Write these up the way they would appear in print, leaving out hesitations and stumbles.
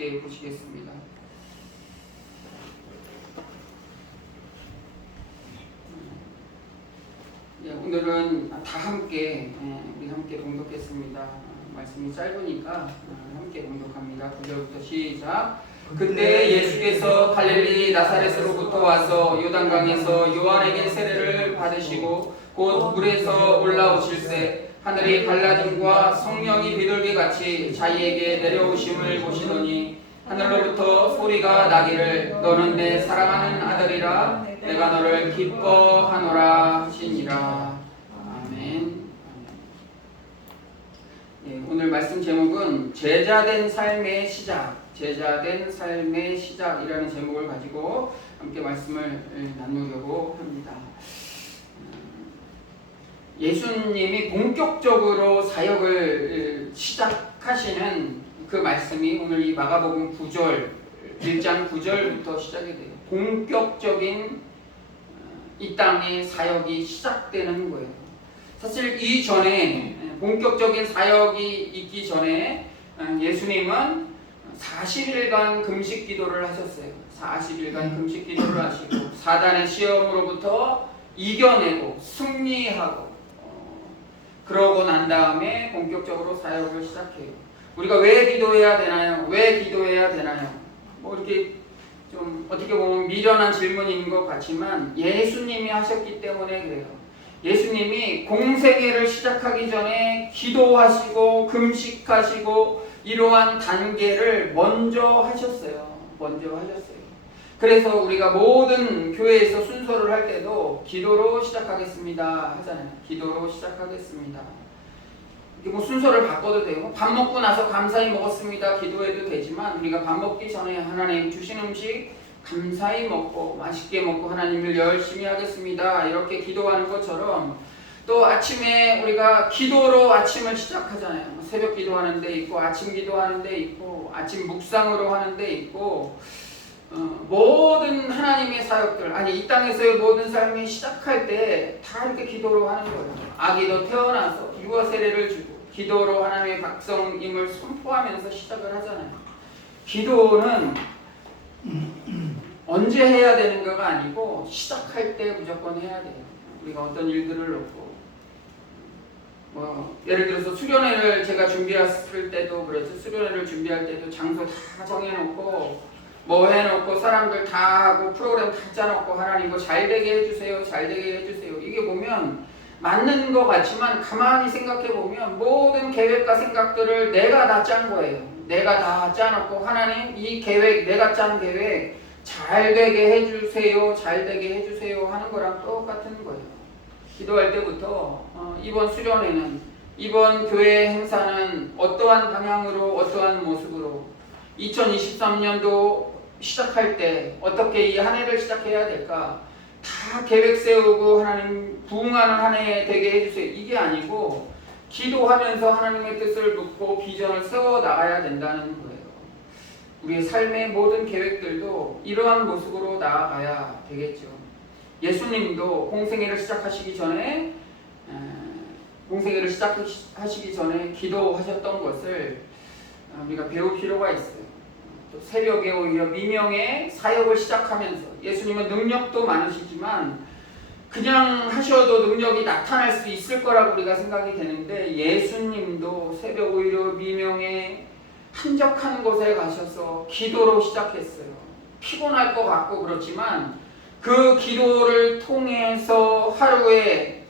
함께 보시겠습니다. 오늘은 다 함께 우리 함께 봉독했습니다. 말씀이 짧으니까 함께 봉독합니다. 9절부터 시작. 그때 예수께서 갈릴리 나사렛으로부터 와서 요단강에서 요한에게 세례를 받으시고 곧 물에서 올라오실새 하늘이 갈라짐과 성령이 비둘기 같이 자기에게 내려오심을 보시더니 하늘로부터 소리가 나기를 너는 내 사랑하는 아들이라 내가 너를 기뻐하노라 하시니라. 아멘. 오늘 말씀 제목은 제자된 삶의 시작, 제자된 삶의 시작이라는 제목을 가지고 함께 말씀을 나누려고 합니다. 예수님이 본격적으로 사역을 시작하시는 그 말씀이 오늘 이 마가복음 9절, 1장 9절부터 시작이 돼요. 본격적인 이 땅의 사역이 시작되는 거예요. 사실 이전에 본격적인 사역이 있기 전에 예수님은 40일간 금식 기도를 하셨어요. 40일간 금식 기도를 하시고 사단의 시험으로부터 이겨내고 승리하고 그러고 난 다음에 본격적으로 사역을 시작해요. 우리가 왜 기도해야 되나요? 왜 기도해야 되나요? 뭐 이렇게 좀 어떻게 보면 미련한 질문인 것 같지만 예수님이 하셨기 때문에 그래요. 예수님이 공생애를 시작하기 전에 기도하시고 금식하시고 이러한 단계를 먼저 하셨어요. 먼저 하셨어요. 그래서 우리가 모든 교회에서 순서를 할 때도 기도로 시작하겠습니다 하잖아요. 기도로 시작하겠습니다. 뭐 순서를 바꿔도 되고 밥 먹고 나서 감사히 먹었습니다 기도해도 되지만 우리가 밥 먹기 전에 하나님 주신 음식 감사히 먹고 맛있게 먹고 하나님을 열심히 하겠습니다 이렇게 기도하는 것처럼 또 아침에 우리가 기도로 아침을 시작하잖아요. 새벽 기도하는 데 있고 아침 기도하는 데 있고 아침 묵상으로 하는 데 있고 모든 하나님의 사역들, 아니 이 땅에서의 모든 삶이 시작할 때 다 이렇게 기도로 하는 거예요. 아기도 태어나서 유아 세례를 주고 기도로 하나님의 백성임을 선포하면서 시작을 하잖아요. 기도는 언제 해야 되는가가 아니고 시작할 때 무조건 해야 돼요. 우리가 어떤 일들을 놓고 예를 들어서 수련회를 제가 준비했을 때도 그렇죠. 수련회를 준비할 때도 장소 다 정해놓고 뭐 해놓고 사람들 다 하고 프로그램 다 짜놓고 하나님 이거 잘되게 해주세요 잘되게 해주세요 이게 보면 맞는 것 같지만 가만히 생각해보면 모든 계획과 생각들을 내가 다 짠 거예요. 내가 다 짜놓고 하나님 이 계획 내가 짠 계획 잘되게 해주세요 잘되게 해주세요 하는 거랑 똑같은 거예요. 기도할 때부터 이번 수련회는 이번 교회 행사는 어떠한 방향으로 어떠한 모습으로 2023년도 시작할 때 어떻게 이 한 해를 시작해야 될까 다 계획 세우고 하나님 부응하는 한 해 되게 해주세요 이게 아니고 기도하면서 하나님의 뜻을 묻고 비전을 세워 나가야 된다는 거예요. 우리의 삶의 모든 계획들도 이러한 모습으로 나아가야 되겠죠. 예수님도 공생애를 시작하시기 전에 기도하셨던 것을 우리가 배울 필요가 있어요. 또 새벽에 오히려 미명에 사역을 시작하면서 예수님은 능력도 많으시지만 그냥 하셔도 능력이 나타날 수 있을 거라고 우리가 생각이 되는데 예수님도 새벽 오히려 미명에 한적한 곳에 가셔서 기도로 시작했어요. 피곤할 것 같고 그렇지만 그 기도를 통해서 하루에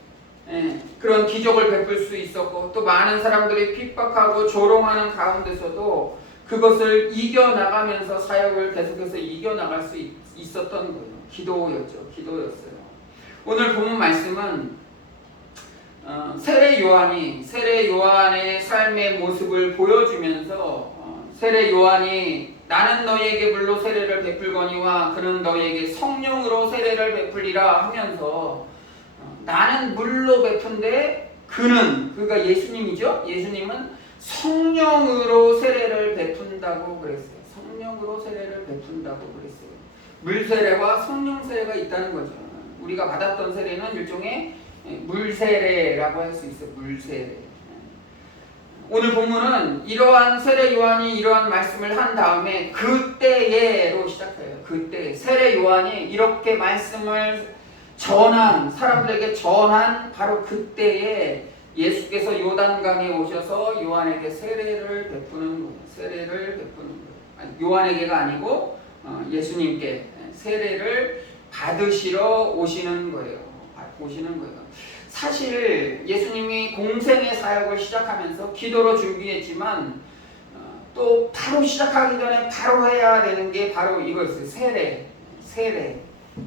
그런 기적을 베풀 수 있었고 또 많은 사람들이 핍박하고 조롱하는 가운데서도 그것을 이겨나가면서 사역을 계속해서 이겨나갈 수 있었던 거예요. 기도였어요. 오늘 본문 말씀은 세례 요한의 삶의 모습을 보여주면서 세례 요한이 나는 너희에게 물로 세례를 베풀거니와 그는 너희에게 성령으로 세례를 베풀리라 하면서 나는 물로 베푼데 그가 예수님이죠. 예수님은 성령으로 세례를 베푼다고 그랬어요. 성령으로 세례를 베푼다고 그랬어요. 물 세례와 성령 세례가 있다는 거죠. 우리가 받았던 세례는 일종의 물 세례라고 할 수 있어요. 물 세례. 오늘 본문은 이러한 세례 요한이 이러한 말씀을 한 다음에 그때에로 시작해요. 그때 세례 요한이 이렇게 말씀을 전한 사람들에게 전한 바로 그때에 예수께서 요단강에 오셔서 요한에게 세례를 베푸는 거예요. 세례를 베푸는 거예요. 아니, 요한에게가 아니고 예수님께 세례를 받으시러 오시는 거예요. 오시는 거예요. 사실 예수님이 공생의 사역을 시작하면서 기도로 준비했지만 또 바로 시작하기 전에 바로 해야 되는 게 바로 이거였어요.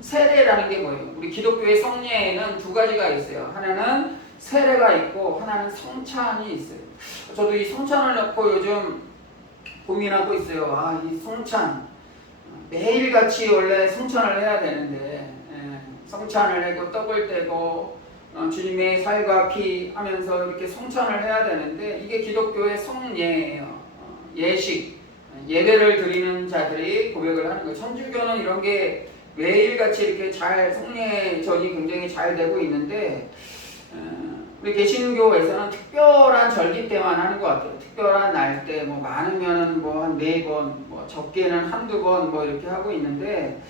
세례라는 게 뭐예요? 우리 기독교의 성례에는 두 가지가 있어요. 하나는 세례가 있고 하나는 성찬이 있어요. 저도 이 성찬을 넣고 요즘 고민하고 있어요. 이 성찬 매일같이 원래 성찬을 해야 되는데 성찬을 하고 떡을 떼고 주님의 살과 피 하면서 이렇게 성찬을 해야 되는데 이게 기독교의 성례예요. 예식, 예배를 드리는 자들이 고백을 하는 거예요. 천주교는 이런 게 매일같이 이렇게 잘 성례전이 굉장히 잘 되고 있는데 우리 개신교에서는 특별한 절기 때만 하는 것 같아요. 특별한 날 때 뭐 많으면은 뭐 한 4번, 뭐 적게는 한두 번 뭐 이렇게 하고 있는데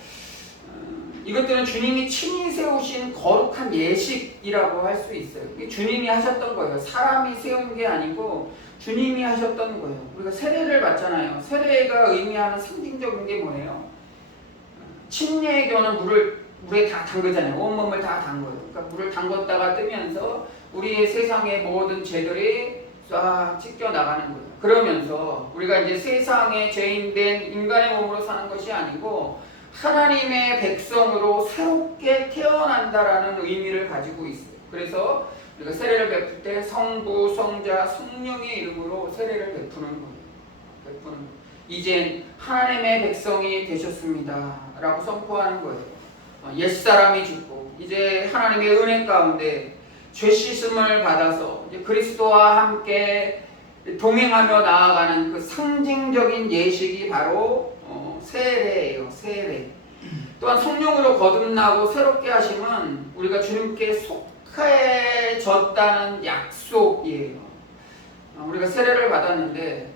이것들은 주님이 친히 세우신 거룩한 예식이라고 할 수 있어요. 이게 주님이 하셨던 거예요. 사람이 세운 게 아니고 주님이 하셨던 거예요. 우리가 세례를 받잖아요. 세례가 의미하는 상징적인 게 뭐예요? 침례교는 물에 다 담그잖아요. 온몸을 다 담궈요. 그러니까 물을 담궜다가 뜨면서 우리의 세상의 모든 죄들이 싹 찢겨 나가는 거예요. 그러면서 우리가 이제 세상에 죄인된 인간의 몸으로 사는 것이 아니고 하나님의 백성으로 새롭게 태어난다라는 의미를 가지고 있어요. 그래서 우리가 세례를 베풀 때 성부, 성자, 성령의 이름으로 세례를 베푸는 거예요. 이젠 하나님의 백성이 되셨습니다 라고 선포하는 거예요. 옛사람이 죽고 이제 하나님의 은혜 가운데 죄 씻음을 받아서 이제 그리스도와 함께 동행하며 나아가는 그 상징적인 예식이 바로 세례예요. 세례. 또한 성령으로 거듭나고 새롭게 하심은 우리가 주님께 속해졌다는 약속이에요. 우리가 세례를 받았는데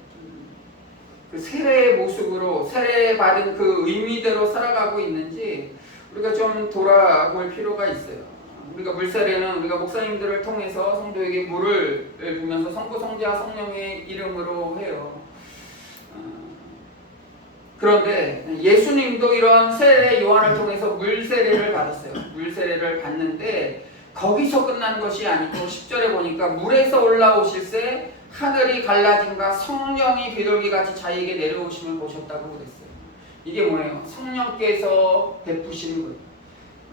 그 세례의 모습으로 세례받은 그 의미대로 살아가고 있는지 우리가 좀 돌아볼 필요가 있어요. 우리가 물세례는 우리가 목사님들을 통해서 성도에게 물을 부면서 성부, 성자, 성령의 이름으로 해요. 그런데 예수님도 이런 세례 요한을 통해서 물세례를 받았어요. 물세례를 받는데 거기서 끝난 것이 아니고 10절에 보니까 물에서 올라오실새 하늘이 갈라짐과 성령이 비둘기같이 자기에게 내려오심을 보셨다고 그랬어요. 이게 뭐예요? 성령께서 베푸시는 거예요.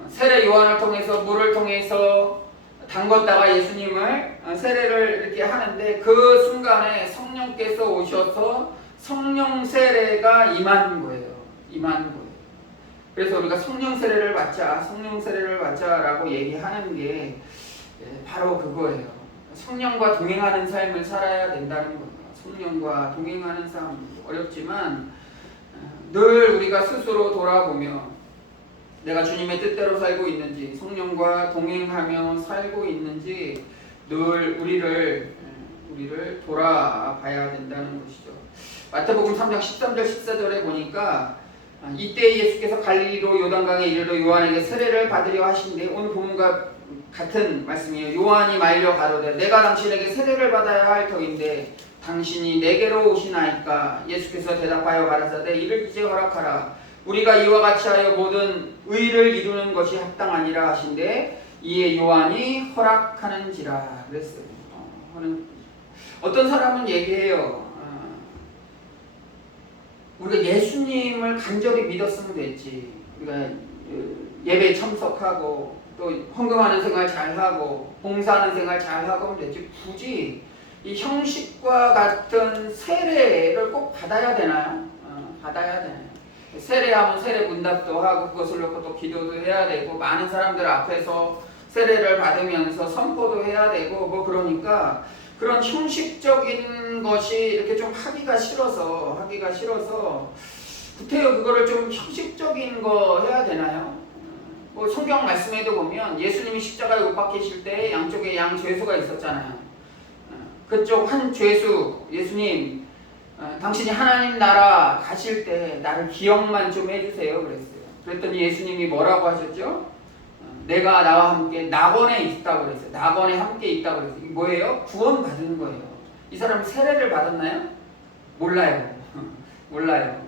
세례 요한을 통해서 물을 통해서 담궜다가 예수님을 세례를 이렇게 하는데 그 순간에 성령께서 오셔서 성령 세례가 임한 거예요. 그래서 우리가 성령 세례를 받자라고 얘기하는 게 바로 그거예요. 성령과 동행하는 삶을 살아야 된다는 거예요. 성령과 동행하는 삶 어렵지만 늘 우리가 스스로 돌아보며 내가 주님의 뜻대로 살고 있는지 성령과 동행하며 살고 있는지 늘 우리를 돌아봐야 된다는 것이죠. 마태복음 3장 13절 14절에 보니까 이때 예수께서 갈릴리로 요단강에 이르러 요한에게 세례를 받으려 하신데 오늘 본문과 같은 말씀이에요. 요한이 말려 가로되 내가 당신에게 세례를 받아야 할 터인데 당신이 내게로 오시나이까? 예수께서 대답하여 가라사대 이를 이제 허락하라. 우리가 이와 같이 하여 모든 의를 이루는 것이 합당하니라 하신데 이에 요한이 허락하는지라 그랬어요. 어떤 사람은 얘기해요. 우리가 예수님을 간절히 믿었으면 됐지. 우리가 예배에 참석하고 또 헌금하는 생활 잘하고 봉사하는 생활 잘하고 하면 됐지. 굳이 이 형식과 같은 세례를 꼭 받아야 되나요? 받아야 되나요? 세례하면 세례 문답도 하고 그것을 놓고 또 기도도 해야 되고 많은 사람들 앞에서 세례를 받으면서 선포도 해야 되고 뭐 그러니까 그런 형식적인 것이 이렇게 좀 하기가 싫어서 구태여 그거를 좀 형식적인 거 해야 되나요? 뭐 성경 말씀에도 보면 예수님이 십자가에 못 박히실 때 양쪽에 양 죄수가 있었잖아요. 그쪽 한 죄수 예수님 당신이 하나님 나라 가실 때 나를 기억만 좀 해주세요 그랬어요. 그랬더니 예수님이 뭐라고 하셨죠? 내가 나와 함께 낙원에 있다고 그랬어요. 낙원에 함께 있다고 그랬어요. 이게 뭐예요? 구원 받은 거예요. 이 사람이 세례를 받았나요? 몰라요. 몰라요.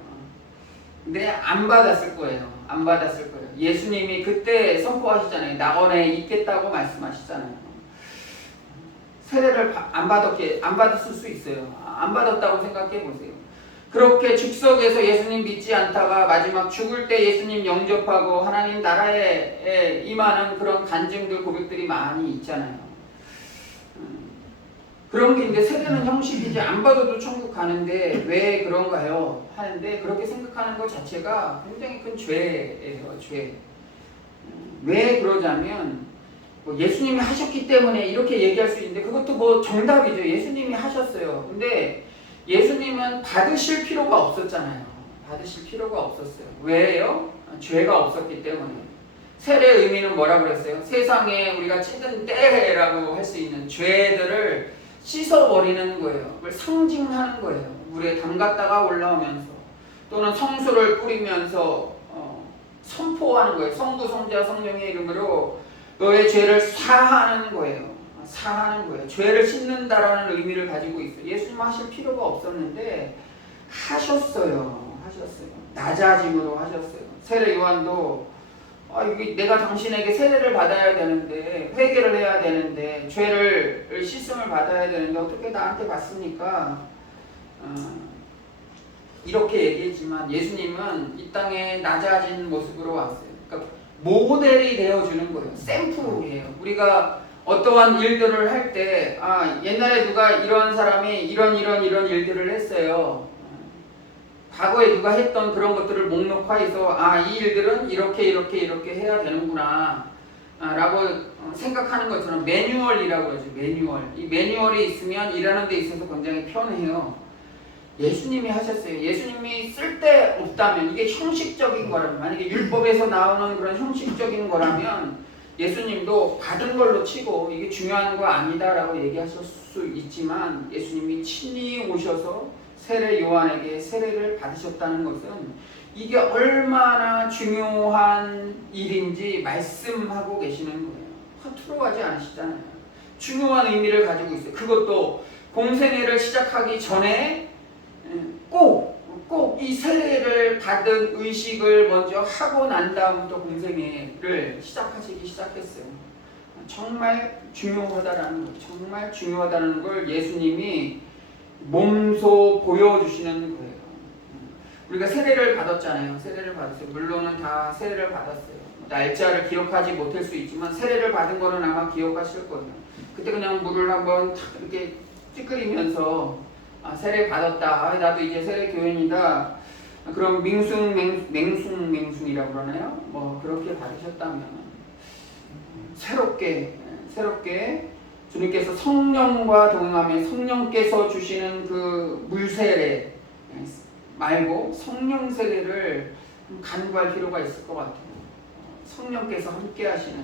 근데 안 받았을 거예요. 안 받았을 거예요. 예수님이 그때 선포하시잖아요. 낙원에 있겠다고 말씀하시잖아요. 세례를 안 받았을 수 있어요. 안 받았다고 생각해 보세요. 그렇게 죽석에서 예수님 믿지 않다가 마지막 죽을 때 예수님 영접하고 하나님 나라에 임하는 그런 간증들 고백들이 많이 있잖아요. 그런 게 이제 세례는 형식이지 안 받아도 천국 가는데 왜 그런가요? 하는데 그렇게 생각하는 것 자체가 굉장히 큰 죄예요. 죄. 왜 그러자면 뭐 예수님이 하셨기 때문에 이렇게 얘기할 수 있는데 그것도 뭐 정답이죠. 예수님이 하셨어요. 근데 예수님은 받으실 필요가 없었잖아요. 받으실 필요가 없었어요. 왜요? 죄가 없었기 때문에. 세례의 의미는 뭐라고 그랬어요? 세상에 우리가 찌든 때라고 할 수 있는 죄들을 씻어버리는 거예요. 그걸 상징하는 거예요. 물에 담갔다가 올라오면서 또는 성수를 뿌리면서 선포하는 거예요. 성부, 성자, 성령의 이름으로 너의 죄를 사하는 거예요. 사하는 거예요. 죄를 씻는다라는 의미를 가지고 있어요. 예수님 하실 필요가 없었는데 하셨어요. 하셨어요. 낮아짐으로 하셨어요. 세례 요한도 이게 내가 당신에게 세례를 받아야 되는데 회개를 해야 되는데 죄를 씻음을 받아야 되는데 어떻게 나한테 받습니까? 이렇게 얘기했지만 예수님은 이 땅에 낮아진 모습으로 왔어요. 그러니까 모델이 되어주는 거예요. 샘플이에요. 우리가 어떠한 일들을 할 때 옛날에 누가 이런 사람이 이런 일들을 했어요. 과거에 누가 했던 그런 것들을 목록화해서 이 일들은 이렇게 해야 되는구나 라고 생각하는 것처럼 매뉴얼이라고 하죠. 매뉴얼. 이 매뉴얼이 있으면 일하는 데 있어서 굉장히 편해요. 예수님이 하셨어요. 예수님이 쓸데없다면 이게 형식적인 거라면 만약에 율법에서 나오는 그런 형식적인 거라면 예수님도 받은 걸로 치고 이게 중요한 거 아니다라고 얘기하실 수 있지만 예수님이 친히 오셔서 세례 요한에게 세례를 받으셨다는 것은 이게 얼마나 중요한 일인지 말씀하고 계시는 거예요. 허투루 하지 않으시잖아요. 중요한 의미를 가지고 있어요. 그것도 공생애를 시작하기 전에 꼭 이 세례를 받은 의식을 먼저 하고 난 다음부터 공생애를 시작했어요. 정말 중요하다라는 거, 정말 중요하다는 걸 예수님이 몸소 보여주시는 거예요. 우리가 세례를 받았잖아요. 세례를 받았어요. 물론은 다 세례를 받았어요. 날짜를 기억하지 못할 수 있지만 세례를 받은 거는 아마 기억하실 거예요. 그때 그냥 물을 한번 이렇게 찌끄리면서 세례 받았다. 나도 이제 세례 교인이다. 그럼 맹숭이라고 그러나요? 뭐 그렇게 받으셨다면 새롭게 주님께서 성령과 동행하며 성령께서 주시는 그 물세례 말고 성령 세례를 간구할 필요가 있을 것 같아요. 성령께서 함께 하시는,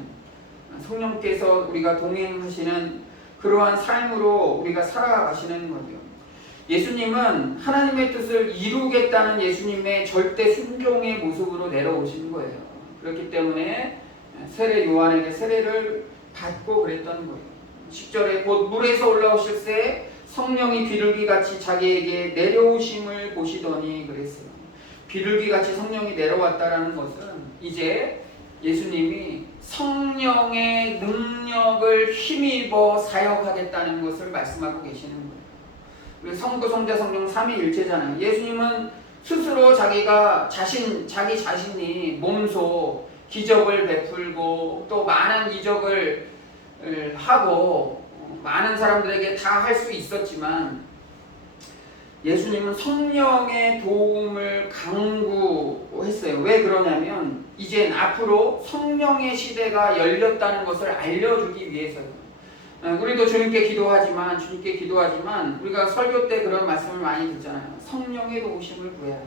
성령께서 우리가 동행하시는 그러한 삶으로 우리가 살아가시는 거죠. 예수님은 하나님의 뜻을 이루겠다는 예수님의 절대 순종의 모습으로 내려오신 거예요. 그렇기 때문에 세례 요한에게 세례를 받고 그랬던 거예요. 10절에 곧 물에서 올라오실 때 성령이 비둘기같이 자기에게 내려오심을 보시더니 그랬어요. 비둘기같이 성령이 내려왔다라는 것은 이제 예수님이 성령의 능력을 힘입어 사역하겠다는 것을 말씀하고 계시는 거예요. 우리 성부, 성자, 성령 삼위일체잖아요. 예수님은 스스로 자기 자신이 몸소 기적을 베풀고 또 많은 이적을 하고 많은 사람들에게 다 할 수 있었지만 예수님은 성령의 도움을 강구했어요. 왜 그러냐면 이젠 앞으로 성령의 시대가 열렸다는 것을 알려주기 위해서요. 우리도 주님께 기도하지만 우리가 설교 때 그런 말씀을 많이 듣잖아요. 성령의 도우심을 구해라.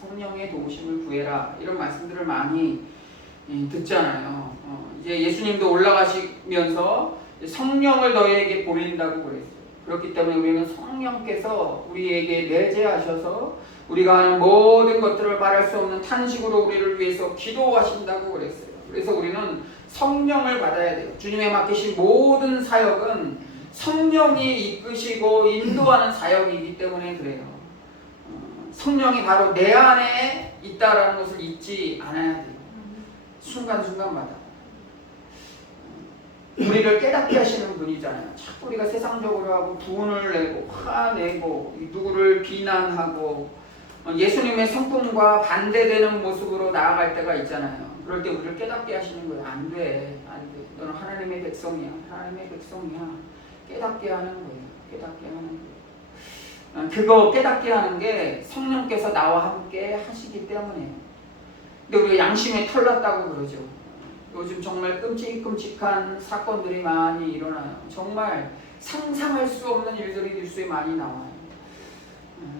성령의 도우심을 구해라. 이런 말씀들을 많이 듣잖아요. 이제 예수님도 올라가시면서 성령을 너희에게 보인다고 그랬어요. 그렇기 때문에 우리는 성령께서 우리에게 내재하셔서 우리가 하는 모든 것들을 말할 수 없는 탄식으로 우리를 위해서 기도하신다고 그랬어요. 그래서 우리는 성령을 받아야 돼요. 주님의 맡기신 모든 사역은 성령이 이끄시고 인도하는 사역이기 때문에 그래요. 성령이 바로 내 안에 있다라는 것을 잊지 않아야 돼요. 순간순간마다. 우리를 깨닫게 하시는 분이잖아요. 자꾸 우리가 세상적으로 하고 분을 내고 화내고 누구를 비난하고 예수님의 성품과 반대되는 모습으로 나아갈 때가 있잖아요. 그럴 때 우리를 깨닫게 하시는 거예요. 안 돼. 안 돼. 너는 하나님의 백성이야. 하나님의 백성이야. 깨닫게 하는 거예요. 깨닫게 하는 거예요. 그거 깨닫게 하는 게 성령께서 나와 함께 하시기 때문이에요. 근데 우리가 양심에 털났다고 그러죠. 요즘 정말 끔찍끔찍한 사건들이 많이 일어나요. 정말 상상할 수 없는 일들이 뉴스에 많이 나와요.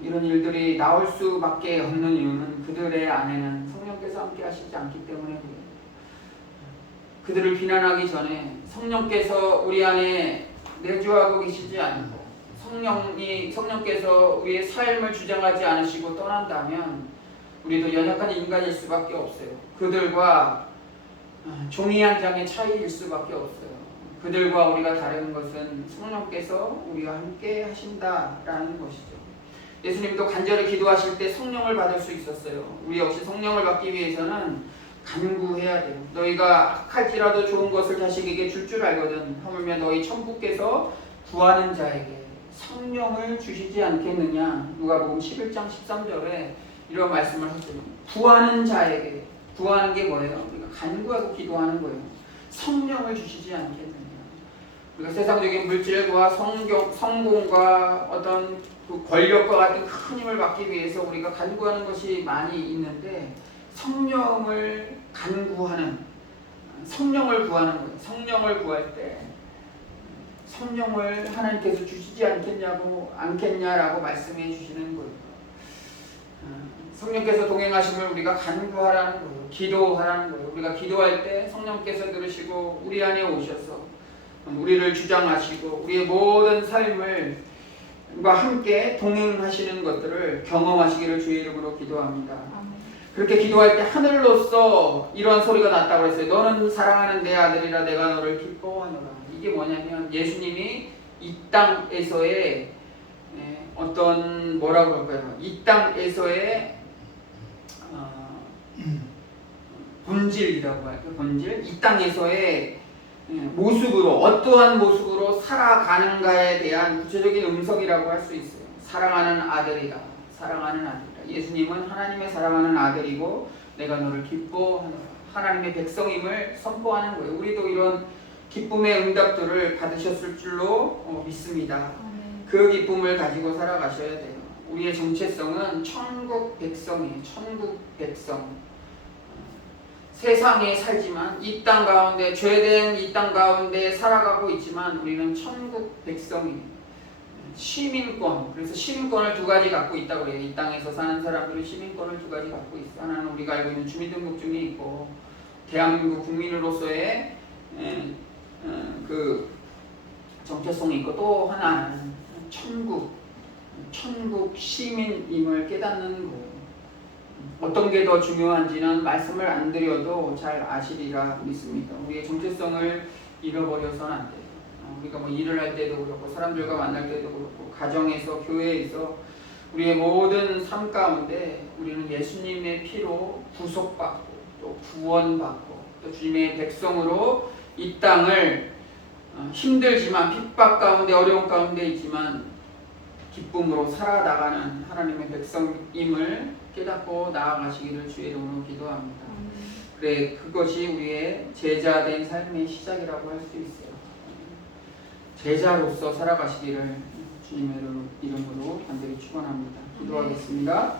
이런 일들이 나올 수밖에 없는 이유는 그들의 안에는 성령께서 함께 하시지 않기 때문에 그래요. 그들을 비난하기 전에 성령께서 우리 안에 내주하고 계시지 않고 성령께서 우리의 삶을 주장하지 않으시고 떠난다면 우리도 연약한 인간일 수밖에 없어요. 그들과 종이 한 장의 차이일 수밖에 없어요. 그들과 우리가 다른 것은 성령께서 우리와 함께 하신다라는 것이죠. 예수님도 간절히 기도하실 때 성령을 받을 수 있었어요. 우리 역시 성령을 받기 위해서는 간구해야 돼요. 너희가 악할지라도 좋은 것을 자식에게 줄 줄 알거든. 하물며 너희 천부께서 구하는 자에게 성령을 주시지 않겠느냐. 누가복음 11장 13절에 이런 말씀을 하시죠. 구하는 자에게. 구하는 게 뭐예요? 우리가 간구하고 기도하는 거예요. 성령을 주시지 않겠느냐. 우리가 세상적인 물질과 성공과 어떤 그 권력과 같은 큰 힘을 받기 위해서 우리가 간구하는 것이 많이 있는데 성령을 간구하는, 성령을 구하는 거예요. 성령을 구할 때 성령을 하나님께서 주시지 않겠냐라고 말씀해 주시는 거예요. 성령께서 동행하심을 우리가 간구하라는 거예요. 기도하라는 거예요. 우리가 기도할 때 성령께서 들으시고 우리 안에 오셔서 우리를 주장하시고 우리의 모든 삶을 함께 동행하시는 것들을 경험하시기를 주의 이름으로 기도합니다. 그렇게 기도할 때 하늘로서 이런 소리가 났다고 했어요. 너는 사랑하는 내 아들이라 내가 너를 기뻐하노라. 이게 뭐냐면 예수님이 이 땅에서의 어떤 뭐라고 할까요? 이 땅에서의 본질이라고 할까요? 본질? 이 땅에서의 모습으로 어떠한 모습으로 살아가는가에 대한 구체적인 음성이라고 할 수 있어요. 사랑하는 아들이다. 사랑하는 아들이다. 예수님은 하나님의 사랑하는 아들이고 내가 너를 기뻐하노라. 하나님의 백성임을 선포하는 거예요. 우리도 이런 기쁨의 응답들을 받으셨을 줄로 믿습니다. 그 기쁨을 가지고 살아가셔야 돼요. 우리의 정체성은 천국 백성이에요. 천국 백성. 세상에 살지만 이 땅 가운데 죄된 이 땅 가운데 살아가고 있지만 우리는 천국 백성이에요. 시민권. 그래서 시민권을 두 가지 갖고 있다고 해요. 이 땅에서 사는 사람들은 시민권을 두 가지 갖고 있어요. 하나는 우리가 알고 있는 주민등록증이 있고 대한민국 국민으로서의 그 정체성이 있고 또 하나는 천국 시민임을 깨닫는 거예요. 어떤 게 더 중요한지는 말씀을 안 드려도 잘 아시리라 믿습니다. 우리의 정체성을 잃어버려서는 안 돼요. 우리가 뭐 일을 할 때도 그렇고 사람들과 만날 때도 그렇고 가정에서 교회에서 우리의 모든 삶 가운데 우리는 예수님의 피로 구속받고 또 구원받고 또 주님의 백성으로 이 땅을 힘들지만 핍박 가운데 어려운 가운데 있지만 기쁨으로 살아나가는 하나님의 백성임을 깨닫고 나아가시기를 주의 이름으로 기도합니다. 그래, 그것이 우리의 제자된 삶의 시작이라고 할 수 있어요. 제자로서 살아가시기를 주님의 이름으로 간절히 축원합니다. 기도하겠습니다.